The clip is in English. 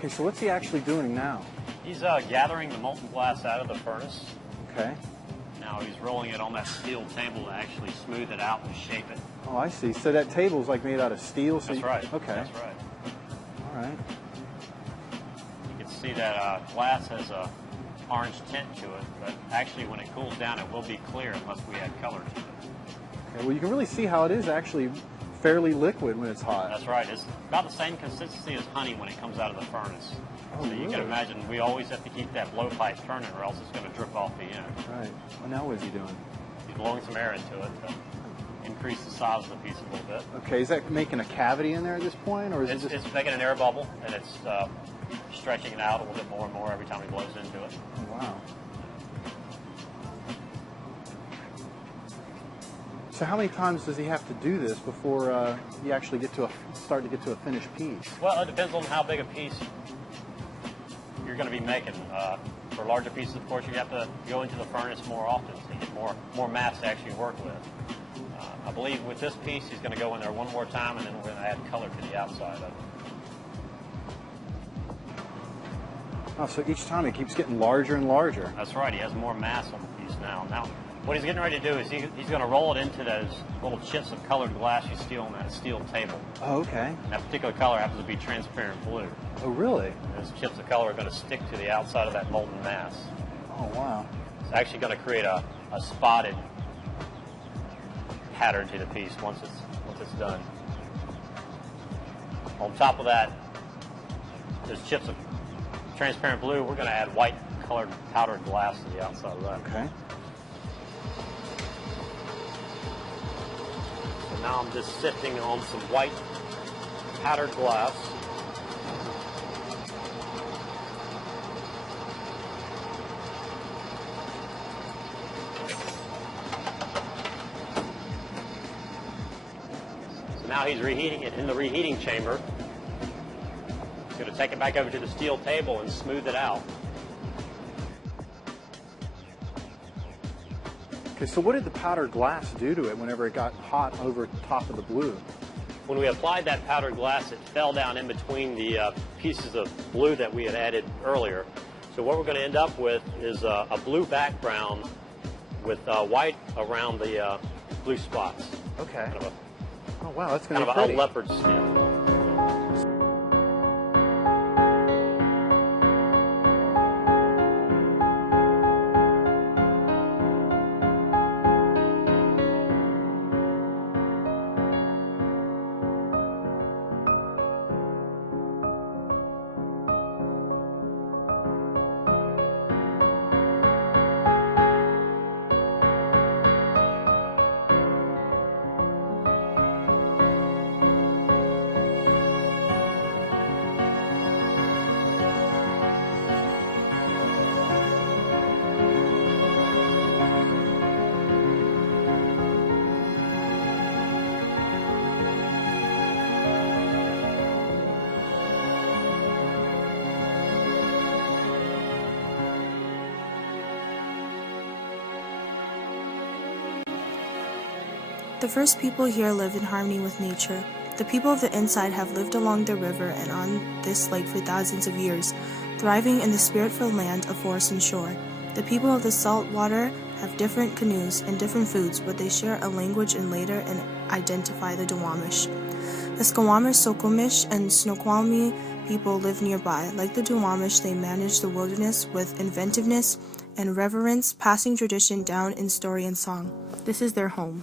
Okay, so what's he actually doing now? He's gathering the molten glass out of the furnace. Okay. Now he's rolling it on that steel table to actually smooth it out and shape it. Oh, I see. So that table's like made out of steel? So That's right. Okay. That's right. All right. You can see that glass has a orange tint to it, but actually when it cools down it will be clear unless we add color to it. Okay, well you can really see how it is actually fairly liquid when it's hot. That's right. It's about the same consistency as honey when it comes out of the furnace. Oh, so you really? can imagine we always have to keep that blowpipe turning or else it's going to drip off the end. Right. Well, now what is he doing? He's blowing some air into it to increase the size of the piece a little bit. Okay, is that making a cavity in there at this point, or is it just... It's making an air bubble, and it's stretching it out a little bit more and more every time he blows into it. Oh, wow. So how many times does he have to do this before you actually start to get to a finished piece? Well, it depends on how big a piece you're going to be making. For larger pieces, of course, you have to go into the furnace more often so you get more mass to actually work with. I believe with this piece, he's going to go in there one more time, and then we're going to add color to the outside of it. Oh, so each time it keeps getting larger and larger. That's right. He has more mass on the piece now. Now, what he's getting ready to do is he's going to roll it into those little chips of colored glass you see on that steel table. Oh, okay. And that particular color happens to be transparent blue. Oh, really? And those chips of color are going to stick to the outside of that molten mass. Oh, wow. It's actually going to create a spotted pattern to the piece once it's done. On top of that, those chips of transparent blue, we're going to add white colored powdered glass to the outside of that. Okay. So now I'm just sifting on some white powdered glass. So now he's reheating it in the reheating chamber. He's going to take it back over to the steel table and smooth it out. Okay, so what did the powdered glass do to it whenever it got hot over top of the blue? When we applied that powdered glass, it fell down in between the pieces of blue that we had added earlier. So what we're going to end up with is a blue background with white around the blue spots. Okay. Kind of Oh, wow, that's going to be a pretty. leopard skin. The first people here lived in harmony with nature. The people of the inside have lived along the river and on this lake for thousands of years, thriving in the spirit-filled land of forest and shore. The people of the salt water have different canoes and different foods, but they share a language and later and identify the Duwamish. The Squamish, Soquamish, and Snoqualmie people live nearby. Like the Duwamish, they manage the wilderness with inventiveness and reverence, passing tradition down in story and song. This is their home.